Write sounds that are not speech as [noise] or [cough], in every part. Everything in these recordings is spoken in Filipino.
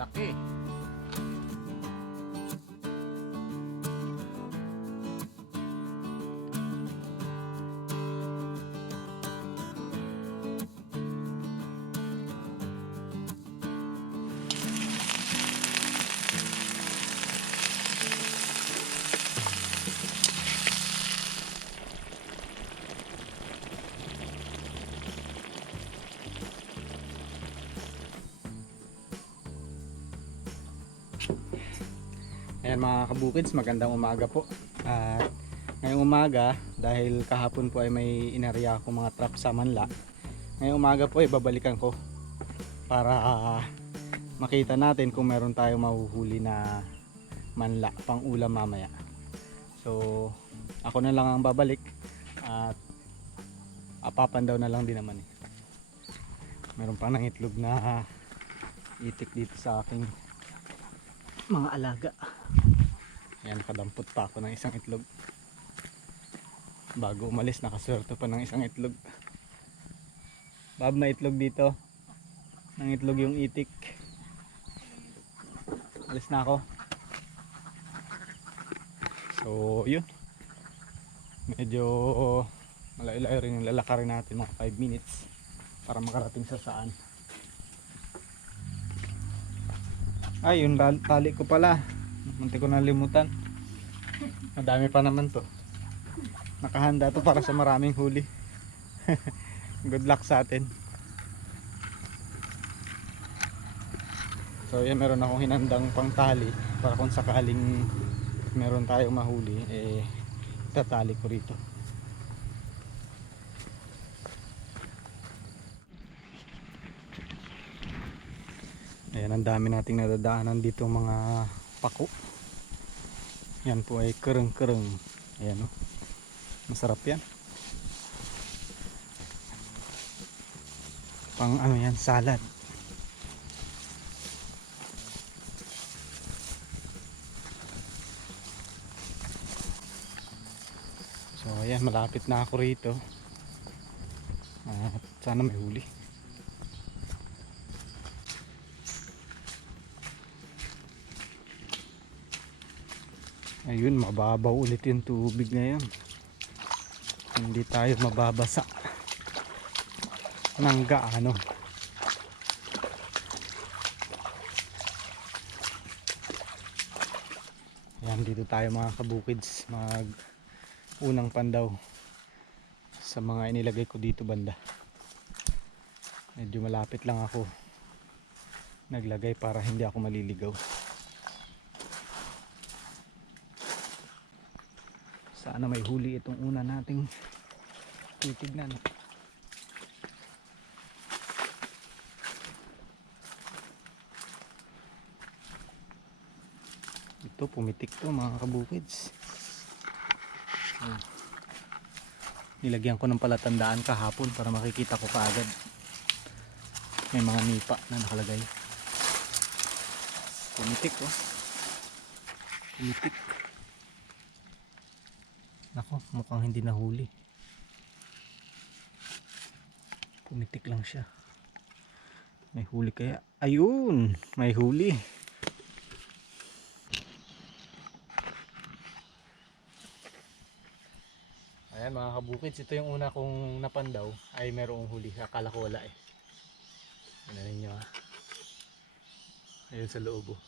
Malaki. Ayan mga kabukids, magandang umaga po. At ngayong umaga, dahil kahapon po ay may inarya ako mga trap sa manla, ngayong umaga po ay babalikan ko para makita natin kung meron tayong mahuhuli na manla pang ulam mamaya. So, ako na lang ang babalik at apapan daw na lang din naman eh. Meron pa ng itlog na itik dito sa aking mga alaga. Ayan, nakadampot pa ako ng isang itlog. Bago umalis, nakaswerte pa ng isang itlog. Bab, may itlog dito. Ng itlog yung itik. Alis na ako. So, yun. Medyo malayo-layo rin yung lalakarin natin mga 5 minutes para makarating sa saan. Ay, yung tali ko pala. Munti ko nalimutan. Madami pa naman to. Nakahanda to para sa maraming huli. [laughs] Good luck sa atin. So yan meron akong hinandang pang tali para kung sakaling meron tayong mahuli eh tatali ko rito. Ayan, ang dami nating nadadaanan dito mga pako. Yan po ay kereng-kereng. Ayan o. Masarap yan. Pang ano yan, salad. So ayan, malapit na ako rito. At sana may huli. Ayun, mababaw ulit yung tubig ngayon. Hindi tayo mababasa ng gaano. Yan, dito tayo mga kabukids mag unang pandaw sa mga inilagay ko dito banda. Medyo malapit lang ako naglagay para hindi ako maliligaw. Sana may huli itong una nating titignan. Ito pumitik to mga kabukids. Nilagyan ko ng palatandaan kahapon para makikita ko kaagad. May mga nipa na nakalagay. Pumitik oh. Pumitik. Nako, mukhang hindi nahuli. Pumitik lang siya. May huli kaya? Ayun! May huli. Ayan mga kabukids, ito yung una kong napandaw ay merong huli. Akala ko wala eh. Ano ninyo ah. Ayun sa loob oh.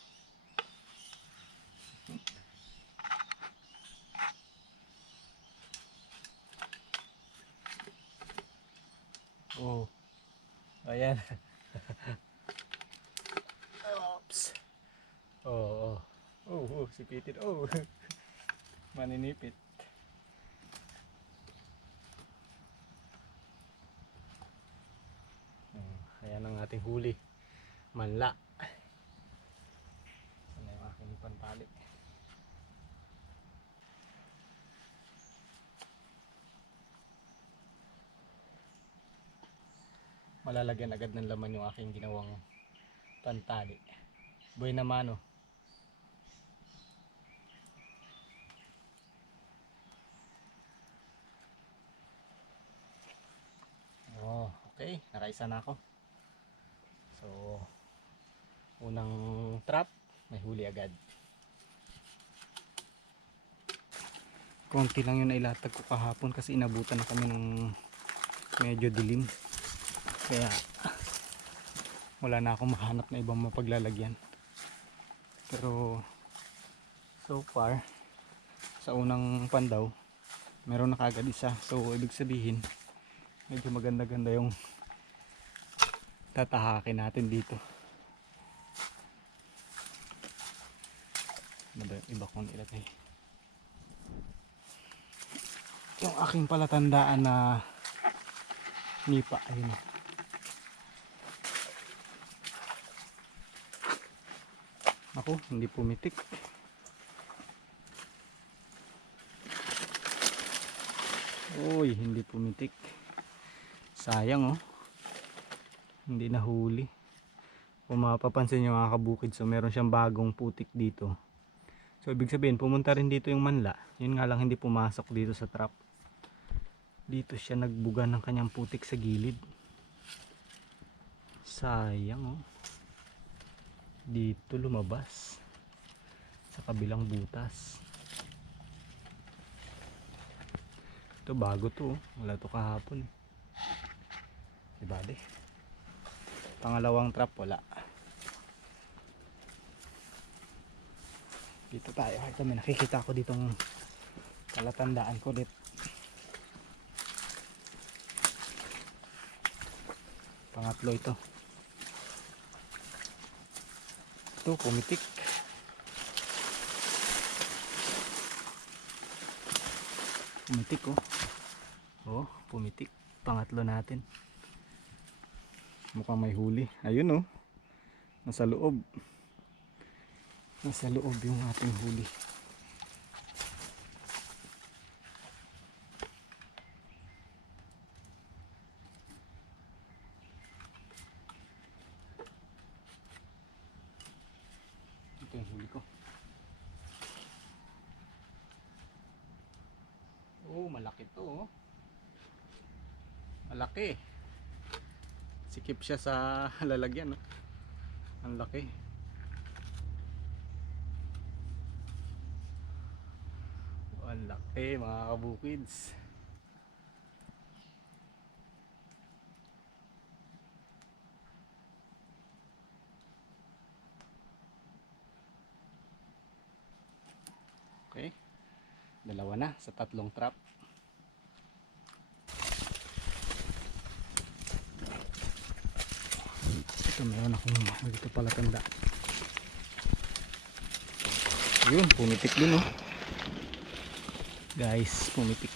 Oh. Ayan. Oops. Oh, oh. Oh, oh. [laughs] Maninipit. Oh, ayan ang ating huli. Manla. Ano yung aking pantali? malalagyan agad ng laman yung aking ginawang pantali. Buhay naman oh. Oh, okay. Nakaisa na ako. So, unang trap, may huli agad. Konti lang yun na ilatag ko kahapon kasi inabutan na kami ng medyo dilim. Kaya wala na akong mahanap na ibang mapaglalagyan. Pero so far sa unang pandaw meron na kagad isa. So ibig sabihin medyo maganda-ganda yung tatahakin natin dito. Ano ba yung iba kong ilagay? Yung aking palatandaan na nipa, ayun. Ako, hindi pumitik. Uy, hindi pumitik. Sayang oh. Hindi nahuli. Kung mapapansin nyo mga kabukid, so meron siyang bagong putik dito. So ibig sabihin, pumunta rin dito yung manla. Yun nga lang hindi pumasok dito sa trap. Dito siya nagbuga ng kanyang putik sa gilid. Sayang oh. Dito lumabas. Sa kabilang butas. Ito bago to. oh. Wala to kahapon. Diba de? Pangalawang trap wala. Dito tayo. Ito may nakikita ko ditong palatandaan ko ulit. Pangatlo ito. Ito, pumitik. Pumitik oh. Oh, pumitik. Pangatlo natin. Mukhang may huli. Ayun oh. Nasa loob. Nasa loob yung ating huli. Ito yung huli ko. Oh, malaki to oh. Malaki. Sikip siya sa [laughs] lalagyan, no? Ang laki. Ang laki, mga kabukids. Okay. Dalawa na sa tatlong trap. Ito meron akong dito pala tanda. Yun, pumitik din oh. Guys, pumitik.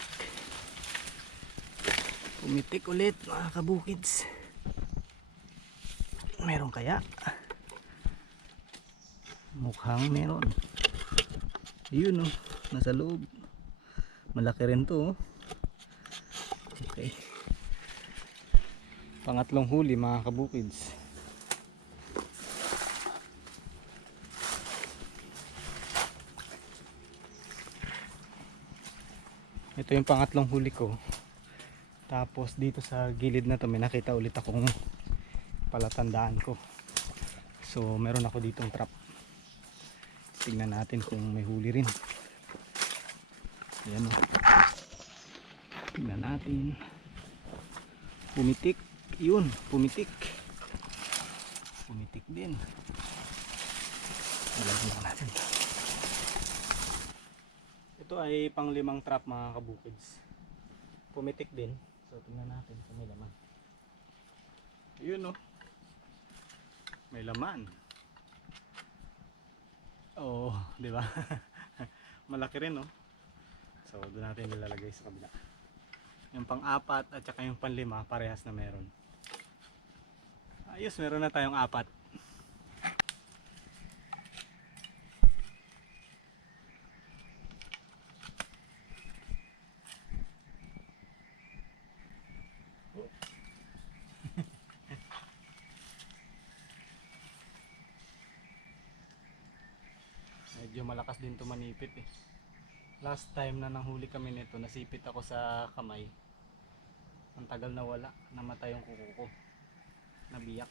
Pumitik ulit mga kabukids. Meron kaya? Mukhang meron. Yun oh, nasa loob. Malaki rin to oh. Okay. Pangatlong huli mga kabukids. Ito yung pangatlong huli ko. Tapos dito sa gilid na to may nakita ulit akong palatandaan ko. So meron ako ditong trap. Tingnan natin kung may huli rin. Ayan o. Tingnan natin. Pumitik. Yun, pumitik. Pumitik din. Nalagyan natin. Ito ay panglimang trap mga kabukids. Pumitik din. So tingnan natin kung may laman. Yun o. May laman. Oo, [laughs] di ba? [laughs] Malaki rin, no? So, doon natin nilalagay sa kabila. Yung pang-apat at saka yung pang-lima, parehas na meron. Ayos, meron na tayong apat. medyo malakas din to manipit eh. Last time na nanghuli kami nito nasipit ako sa kamay. Ang tagal na wala namatay yung kuko ko. Nabiyak.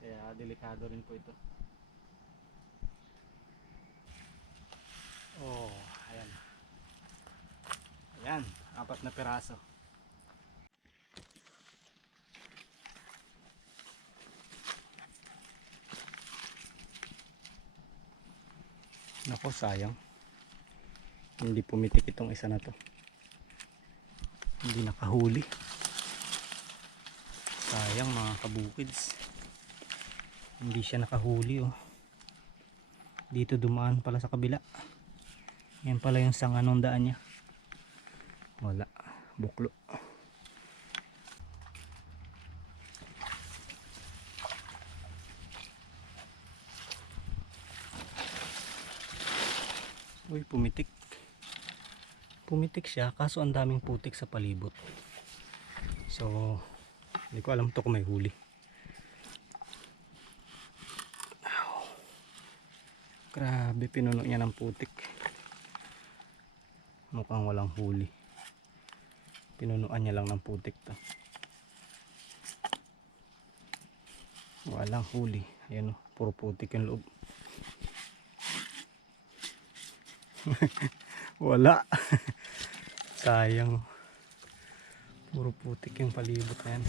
Kaya delikado rin po ito. Oh ayan. Ayan apat na peraso Nako, sayang. Hindi pumitik itong isa na to. Hindi nakahuli. Sayang mga kabukids. Hindi siya nakahuli oh. Dito dumaan pala sa kabila. Yan pala yung sanga nung daan niya. Wala. Buklo. Pumitik. Pumitik siya kaso ang daming putik sa palibot. So, hindi ko alam to kung may huli. Ow. Grabe, pinuno niya ng putik. Mukhang walang huli. Pinunuan niya lang ng putik to. Walang huli. Ayan o, puro putik yung loob. [laughs] Wala. [laughs] Sayang. Puro putik yung palibot na yan.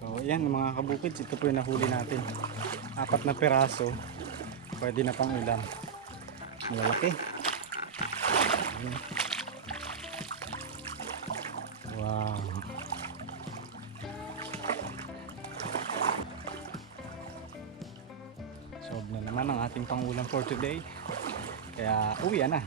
So, ayan mga kabukids. Ito po yung nahuli natin. Apat na peraso. Pwede na pang ulam. Malalaki. Wow. Solve na naman ang ating pangulam for today. Kaya uwi na.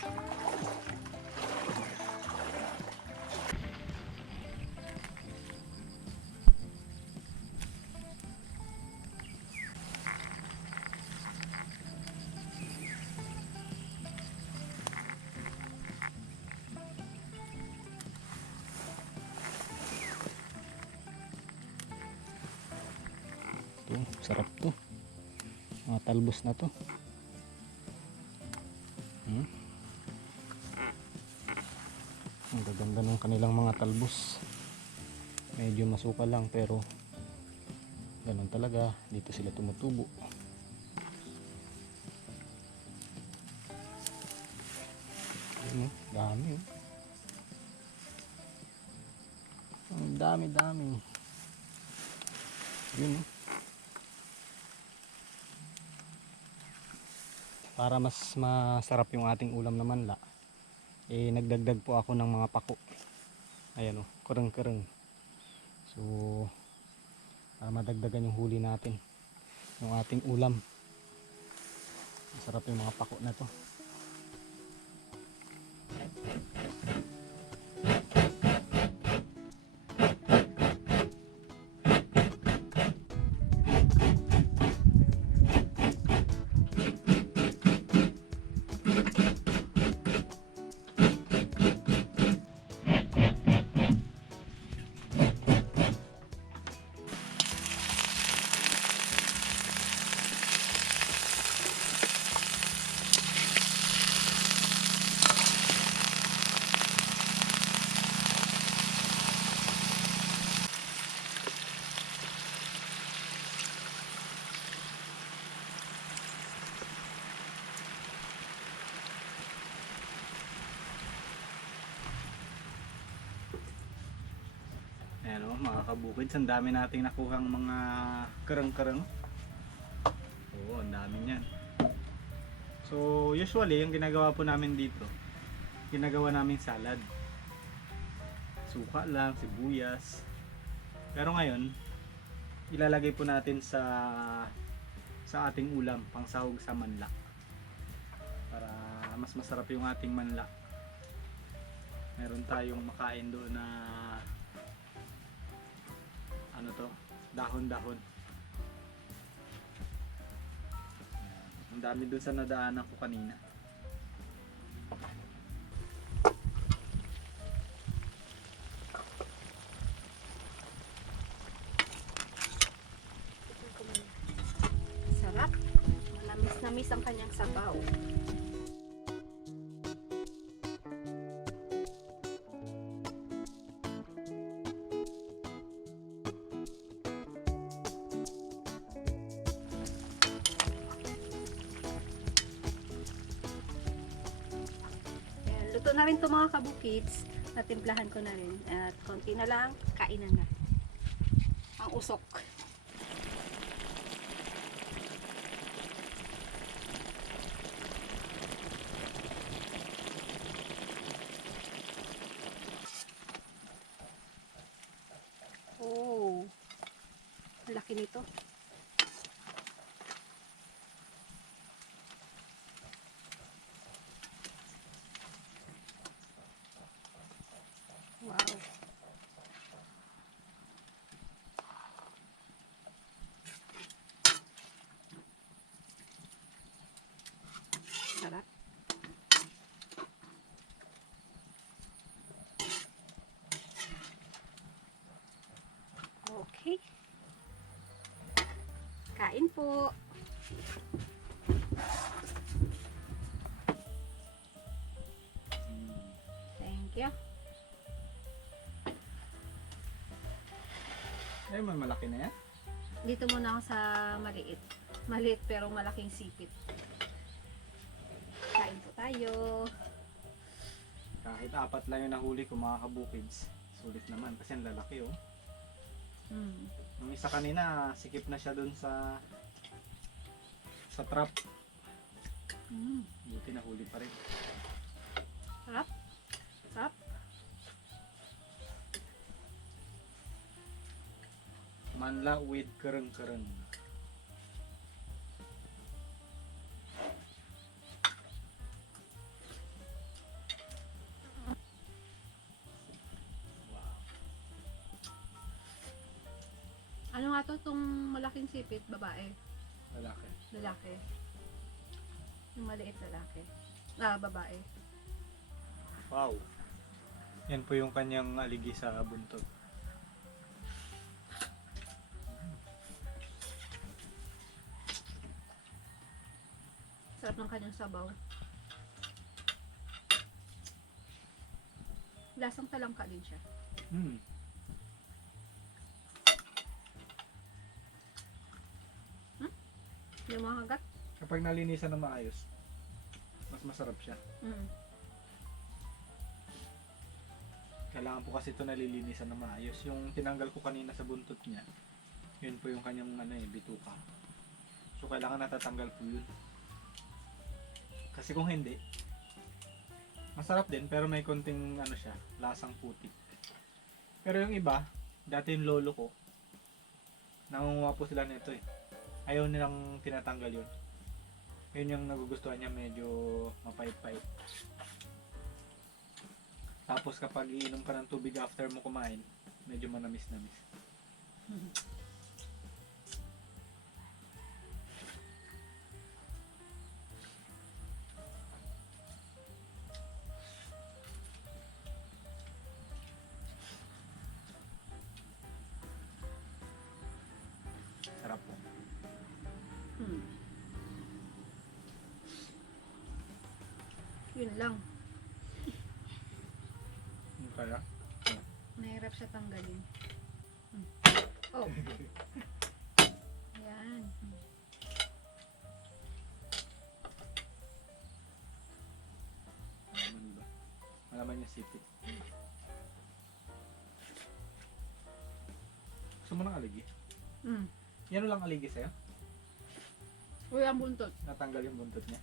Ito, sarap to. Mga talbos na to. Talbos. Medyo masukal lang pero ganun talaga. Dito sila tumutubo. Ayun, oh, dami oh. Ang dami dami. Yun oh. para mas masarap yung ating ulam na manla eh nagdagdag po ako ng mga pako ayan o kurang kurang so para madagdagan yung huli natin yung ating ulam. Masarap yung mga pako na to Mga kabukids, ang dami nating nakuhang mga karang-karang. Oo, ang dami niyan. So, usually, yung ginagawa po namin dito, ginagawa namin salad. Suka lang, sibuyas. Pero ngayon, ilalagay po natin sa sa ating ulam, pang sahog sa manla. Para mas masarap yung ating manla. Meron tayong makain doon na ano to, dahon-dahon. Ang dami dun sa nadaanan ko kanina. Na rin to mga kabukids. Natimplahan ko na rin. At konti na lang, kainan na. Ang usok. Oh. Ang Laki nito. Wow. Sarap. Okay. Kain po. Thank you. Ay, man malaki na yan. Dito muna ako sa maliit. Maliit pero malaking sipit. Kain po tayo. Kahit apat lang yung nahuli ko mga kabukids. Sulit naman kasi ang lalaki oh. Mm. Yung isa kanina, sikip na siya dun sa sa trap. Mm. Buti nahuli pa rin. Sarap. Sarap. Manla with kereng-kereng. Ano nga to itong malaking sipit, babae? Lalaki. Lalaki. Yung maliit lalaki. Ah, babae. Wow. Yan po yung kanyang aligi sa buntot. Sarap ng kanyang sabaw. Lasang talangka din siya. Hmm. Yung mga hagat. Kapag nalinisan na maayos, mas masarap siya. Mm. Kailangan po kasi ito nalilinisan na maayos. Yung tinanggal ko kanina sa buntot niya, yun po yung kanyang ano eh, bituka. So kailangan natatanggal po yun. Kasi kung hindi, masarap din pero may konting ano siya, lasang putik. Pero yung iba, dati yung lolo ko, nangunguha po sila nito eh. Ayaw nilang tinatanggal yun. Yun yung nagugustuhan niya medyo mapait-pait. Tapos kapag iinom ka ng tubig after mo kumain, medyo manamis-namis. Sarap po. Hmm. Yun lang. Kaya? Mahirap siya tanggalin. Hmm. Oh. Ayan. Hmm. Malaman niya sipit. Gusto mo ng aligi? Hmm. Yan lang aligi sa'yo? Uy, ang buntot. Natanggal yung buntot niya.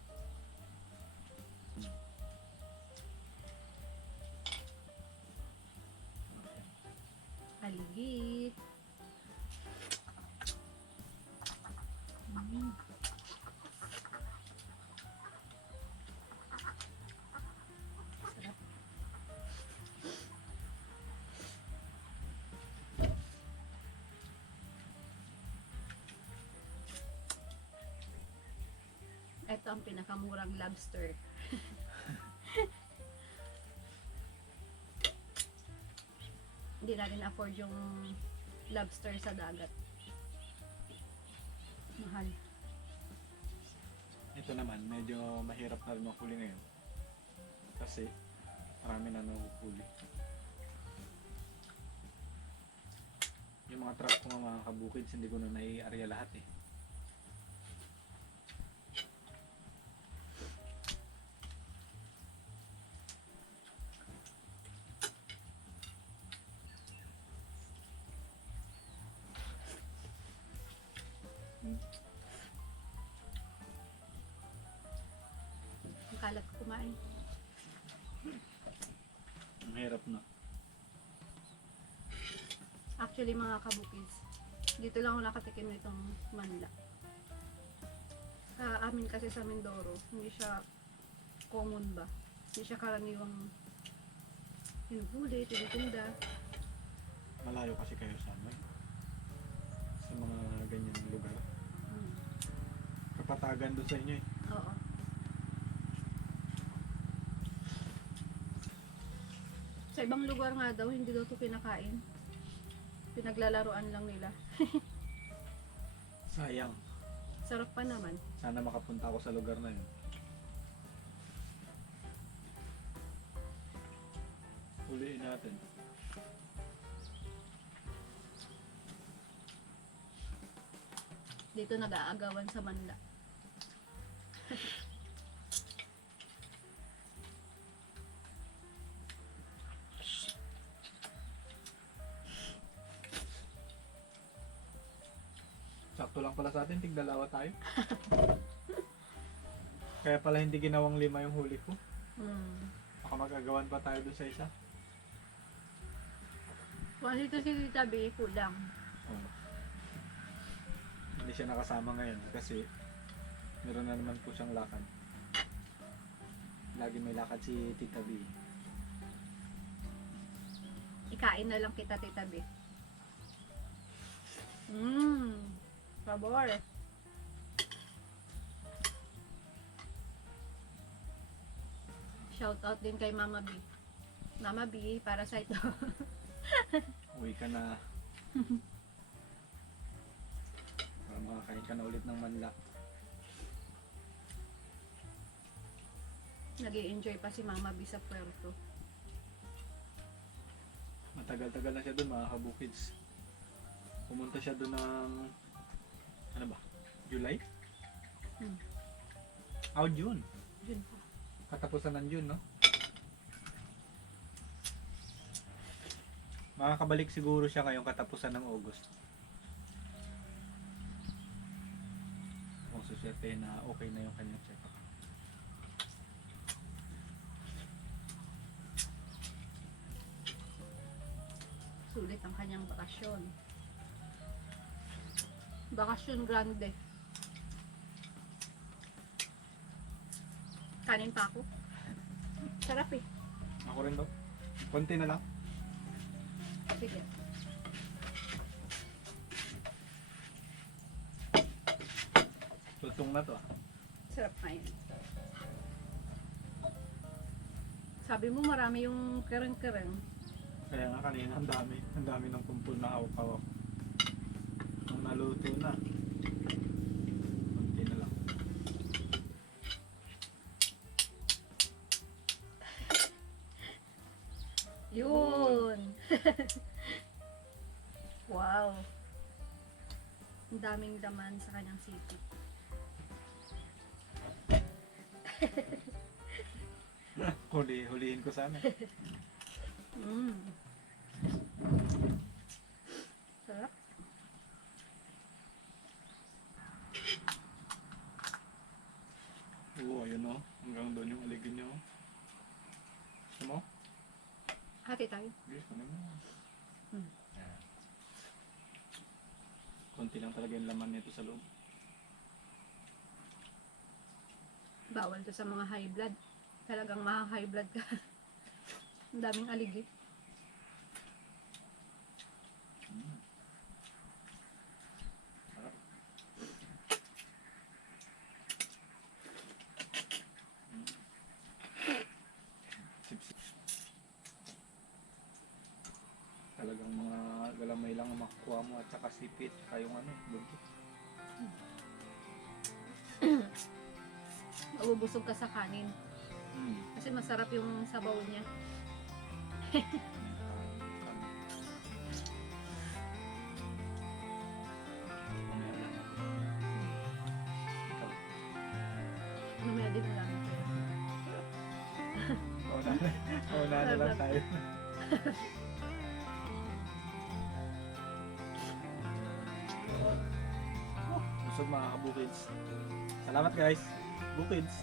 Ito ang pinakamurang lobster. [laughs] Hindi natin afford yung lobster sa dagat. Mahal. Ito naman, medyo mahirap na rin makuli ngayon. Kasi marami na nahuhuli. Yung mga trap ko mga kabukids, hindi ko na nai-area lahat eh. Actually mga kabukis, dito lang ako nakatikim nitong manla. Sa amin kasi sa Mindoro, hindi siya common ba? Hindi siya karaniwang hinuhuli, tinitinda. Malayo kasi kayo sa amin. Sa mga ganyang lugar. Hmm. Kapatagan doon sa inyo eh. Oo. Sa ibang lugar nga daw, hindi daw ito kinakain. Pinaglalaroan lang nila. [laughs] Sayang. Sarap pa naman. Sana makapunta ako sa lugar na yun. Huliin natin. Dito nag-aagawan sa Manla. [laughs] Sakto lang pala sa atin, tigdalawa tayo. [laughs] Kaya pala hindi ginawang lima yung huli ko. Hmm. Baka magagawan pa tayo doon sa isa. Kung dito si Tita B, kulang. Oh. Hindi siya nakasama ngayon kasi meron na naman po siyang lakad. Lagi may lakad si Tita B. Ikain na lang kita, Tita B. Mmm. Sabor. Shout out din kay Mama B. Mama B, para sa ito. [laughs] Uwi ka na. Para makakain ka na ulit ng manla. nag enjoy pa si Mama B sa Puerto. Matagal-tagal na siya doon mga kabukids. Pumunta siya doon ng ano ba? July? Hmm. Oh, June. Yun pa. Katapusan ng June, no? Makakabalik siguro siya ngayong katapusan ng August. Kung susyerte na okay na yung kanyang check-up. Sulit ang kanyang bakasyon. Bakasyon grande. Kanin pa ako. Sarap eh. Ako rin daw. Konti na lang. Sige. Lutong na to ah. Sarap yun. Sabi mo marami yung kereng-kereng. Kaya nga kanina ang dami. Ang dami ng kumpul na awkaw ako. Naluto na. Konti na lang. Yun! [laughs] wow! Ang daming daman sa kanyang city. [laughs] Huli, hulihin ko sana. [laughs] Mm. Sarap. Oo, ayun o. Hanggang doon yung aligin niyo. Gusto mo? Hati tayo. Hmm. Yan. Konti lang talaga yung laman nito sa loob. Bawal to sa mga high blood. Talagang maha-high blood ka. [laughs] Ang daming aligi. Mm. Sarap. Mm. Sip-sip. Talagang mga galamay lang ang makukuha mo at saka sipit saka yung ano, buntot. [clears throat] Mabubusog ka sa kanin. Mm. Kasi masarap yung sabaw niya. [laughs] kabukids. Salamat guys. Bukids.